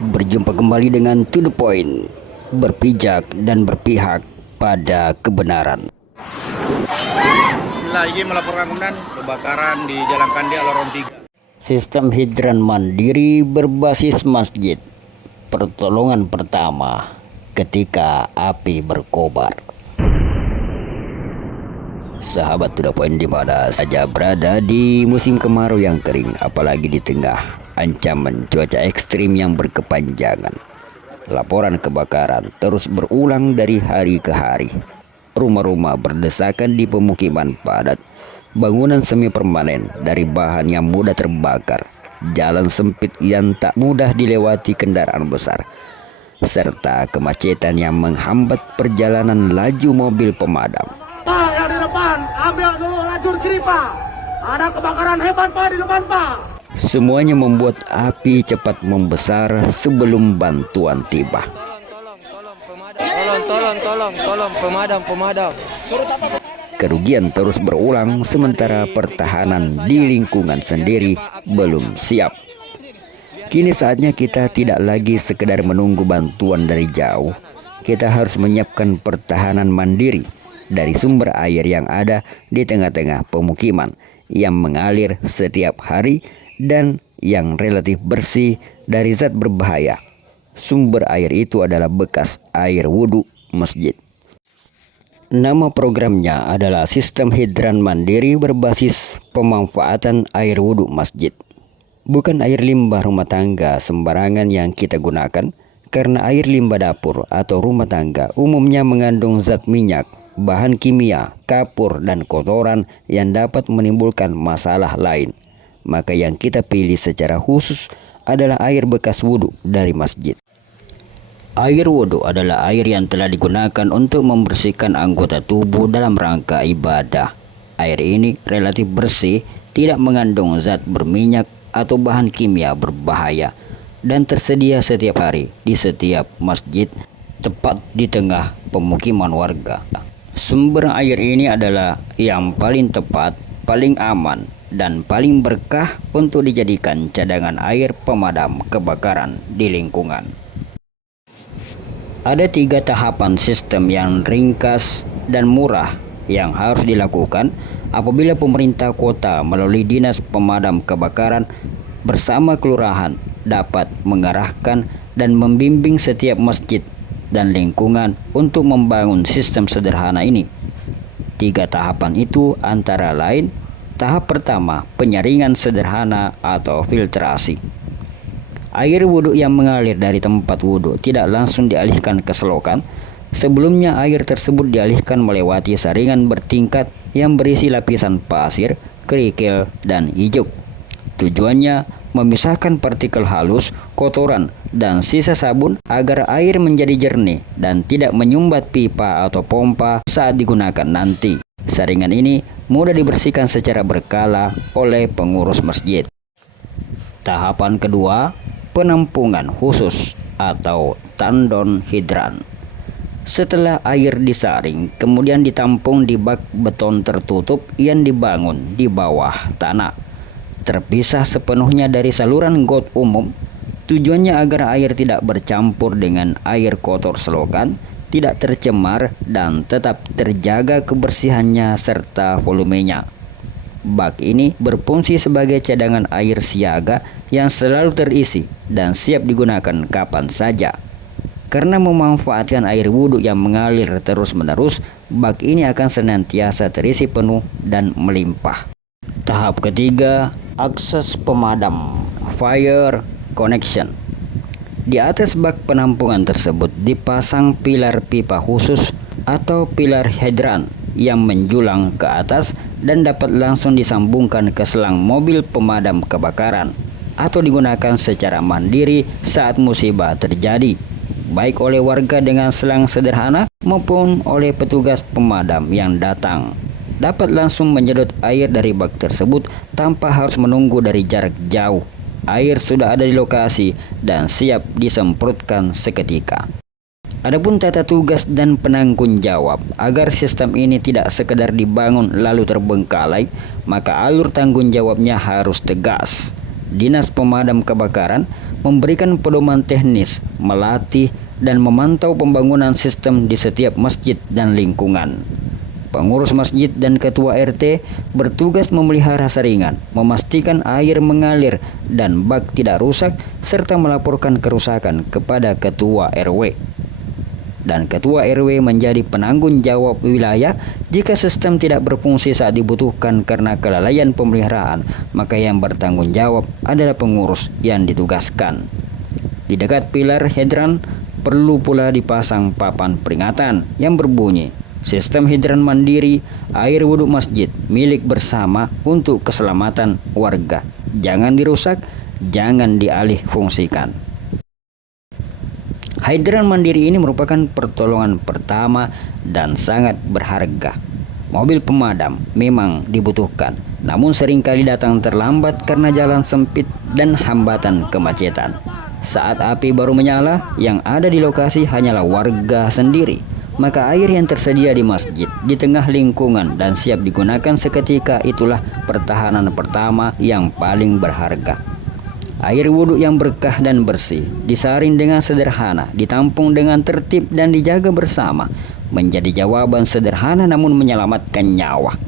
Berjumpa kembali dengan To The Point, berpijak dan berpihak pada kebenaran. Bismillah, izin melaporkan komandan kebakaran di Jalan Kandi Lorong 3. Sistem hidran mandiri berbasis masjid. Pertolongan pertama ketika api berkobar. Sahabat To The Point di mana saja berada di musim kemarau yang kering, apalagi di tengah ancaman cuaca ekstrim yang berkepanjangan. Laporan kebakaran terus berulang dari hari ke hari. Rumah-rumah berdesakan di pemukiman padat. Bangunan semi permanen dari bahan yang mudah terbakar. Jalan sempit yang tak mudah dilewati kendaraan besar. Serta kemacetan yang menghambat perjalanan laju mobil pemadam. Pak, yang di depan, ambil dulu lajur kiri, Pak. Ada kebakaran hebat, Pak, di depan, Pak. Semuanya membuat api cepat membesar sebelum bantuan tiba. Tolong pemadam. Kerugian terus berulang sementara pertahanan di lingkungan sendiri belum siap. Kini saatnya kita tidak lagi sekedar menunggu bantuan dari jauh. Kita harus menyiapkan pertahanan mandiri dari sumber air yang ada di tengah-tengah pemukiman yang mengalir setiap hari dan yang relatif bersih dari zat berbahaya. Sumber air itu adalah bekas air wudhu masjid. Nama programnya adalah Sistem Hidran Mandiri berbasis pemanfaatan air wudhu masjid. Bukan air limbah rumah tangga sembarangan yang kita gunakan, karena air limbah dapur atau rumah tangga umumnya mengandung zat minyak, bahan kimia, kapur, dan kotoran yang dapat menimbulkan masalah lain. Maka yang kita pilih secara khusus adalah air bekas wudhu dari masjid. Air wudhu adalah air yang telah digunakan untuk membersihkan anggota tubuh dalam rangka ibadah. Air ini relatif bersih, tidak mengandung zat berminyak atau bahan kimia berbahaya, dan tersedia setiap hari di setiap masjid, tepat di tengah pemukiman warga. Sumber air ini adalah yang paling tepat, paling aman, dan paling berkah untuk dijadikan cadangan air pemadam kebakaran di lingkungan. Ada 3 tahapan sistem yang ringkas dan murah yang harus dilakukan apabila pemerintah kota melalui Dinas Pemadam Kebakaran bersama kelurahan dapat mengarahkan dan membimbing setiap masjid dan lingkungan untuk membangun sistem sederhana ini. 3 tahapan itu antara lain: tahap pertama, penyaringan sederhana atau filtrasi. Air wudhu yang mengalir dari tempat wudhu tidak langsung dialihkan ke selokan. Sebelumnya air tersebut dialihkan melewati saringan bertingkat yang berisi lapisan pasir, kerikil, dan ijuk. Tujuannya memisahkan partikel halus, kotoran, dan sisa sabun agar air menjadi jernih dan tidak menyumbat pipa atau pompa saat digunakan nanti. Saringan ini mudah dibersihkan secara berkala oleh pengurus masjid. Tahapan kedua, penampungan khusus atau tandon hidran. Setelah air disaring, kemudian ditampung di bak beton tertutup yang dibangun di bawah tanah, terpisah sepenuhnya dari saluran got umum. Tujuannya agar air tidak bercampur dengan air kotor selokan, tidak tercemar, dan tetap terjaga kebersihannya serta volumenya. Bak ini berfungsi sebagai cadangan air siaga yang selalu terisi dan siap digunakan kapan saja. Karena memanfaatkan air wudhu yang mengalir terus-menerus, bak ini akan senantiasa terisi penuh dan melimpah. Tahap ketiga, akses pemadam, fire connection. Di atas bak penampungan tersebut dipasang pilar pipa khusus atau pilar hidran yang menjulang ke atas dan dapat langsung disambungkan ke selang mobil pemadam kebakaran atau digunakan secara mandiri saat musibah terjadi, baik oleh warga dengan selang sederhana maupun oleh petugas pemadam yang datang. Dapat langsung menyedot air dari bak tersebut tanpa harus menunggu dari jarak jauh. Air sudah ada di lokasi dan siap disemprotkan seketika. Adapun tata tugas dan penanggung jawab agar sistem ini tidak sekedar dibangun lalu terbengkalai, maka alur tanggung jawabnya harus tegas. Dinas Pemadam Kebakaran memberikan pedoman teknis, melatih, dan memantau pembangunan sistem di setiap masjid dan lingkungan. Pengurus masjid dan ketua RT bertugas memelihara saringan, memastikan air mengalir dan bak tidak rusak, serta melaporkan kerusakan kepada ketua RW. Dan ketua RW menjadi penanggung jawab wilayah jika sistem tidak berfungsi saat dibutuhkan karena kelalaian pemeliharaan, maka yang bertanggung jawab adalah pengurus yang ditugaskan. Di dekat pilar hidran perlu pula dipasang papan peringatan yang berbunyi, sistem hidran mandiri air wudhu masjid milik bersama untuk keselamatan warga. Jangan dirusak, jangan dialih fungsikan. Hidran mandiri ini merupakan pertolongan pertama dan sangat berharga. Mobil pemadam memang dibutuhkan, namun seringkali datang terlambat karena jalan sempit dan hambatan kemacetan. Saat api baru menyala, yang ada di lokasi hanyalah warga sendiri. Maka air yang tersedia di masjid, di tengah lingkungan dan siap digunakan seketika itulah pertahanan pertama yang paling berharga. Air wudhu yang berkah dan bersih, disaring dengan sederhana, ditampung dengan tertib dan dijaga bersama, menjadi jawaban sederhana namun menyelamatkan nyawa.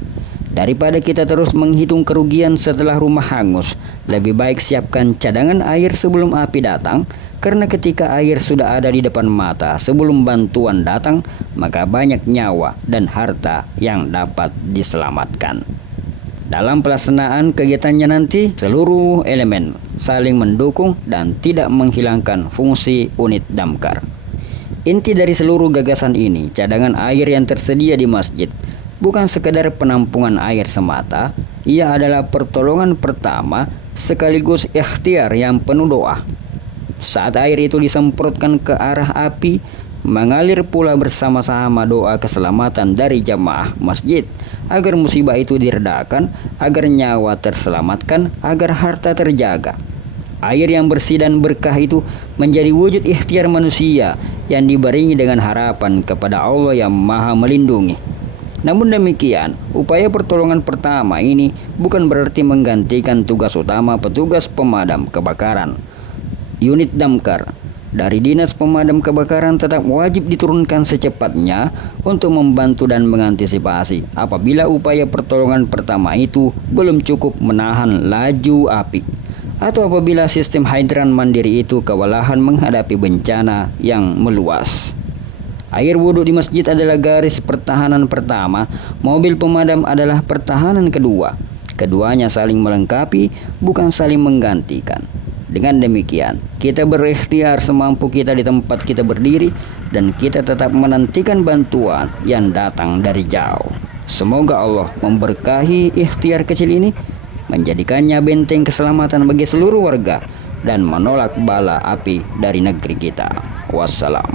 Daripada kita terus menghitung kerugian setelah rumah hangus, lebih baik siapkan cadangan air sebelum api datang, karena ketika air sudah ada di depan mata sebelum bantuan datang, maka banyak nyawa dan harta yang dapat diselamatkan. Dalam pelaksanaan kegiatannya nanti, seluruh elemen saling mendukung dan tidak menghilangkan fungsi unit damkar. Inti dari seluruh gagasan ini, cadangan air yang tersedia di masjid bukan sekedar penampungan air semata, ia adalah pertolongan pertama sekaligus ikhtiar yang penuh doa. Saat air itu disemprotkan ke arah api, mengalir pula bersama-sama doa keselamatan dari jamaah masjid, agar musibah itu diredakan, agar nyawa terselamatkan, agar harta terjaga. Air yang bersih dan berkah itu menjadi wujud ikhtiar manusia yang dibarengi dengan harapan kepada Allah yang Maha Melindungi. Namun demikian, upaya pertolongan pertama ini bukan berarti menggantikan tugas utama petugas pemadam kebakaran. Unit damkar dari Dinas Pemadam Kebakaran tetap wajib diturunkan secepatnya untuk membantu dan mengantisipasi apabila upaya pertolongan pertama itu belum cukup menahan laju api, atau apabila sistem hidran mandiri itu kewalahan menghadapi bencana yang meluas. Air wudhu di masjid adalah garis pertahanan pertama, mobil pemadam adalah pertahanan kedua. Keduanya saling melengkapi, bukan saling menggantikan. Dengan demikian, kita berikhtiar semampu kita di tempat kita berdiri dan kita tetap menantikan bantuan yang datang dari jauh. Semoga Allah memberkahi ikhtiar kecil ini, menjadikannya benteng keselamatan bagi seluruh warga dan menolak bala api dari negeri kita. Wassalam.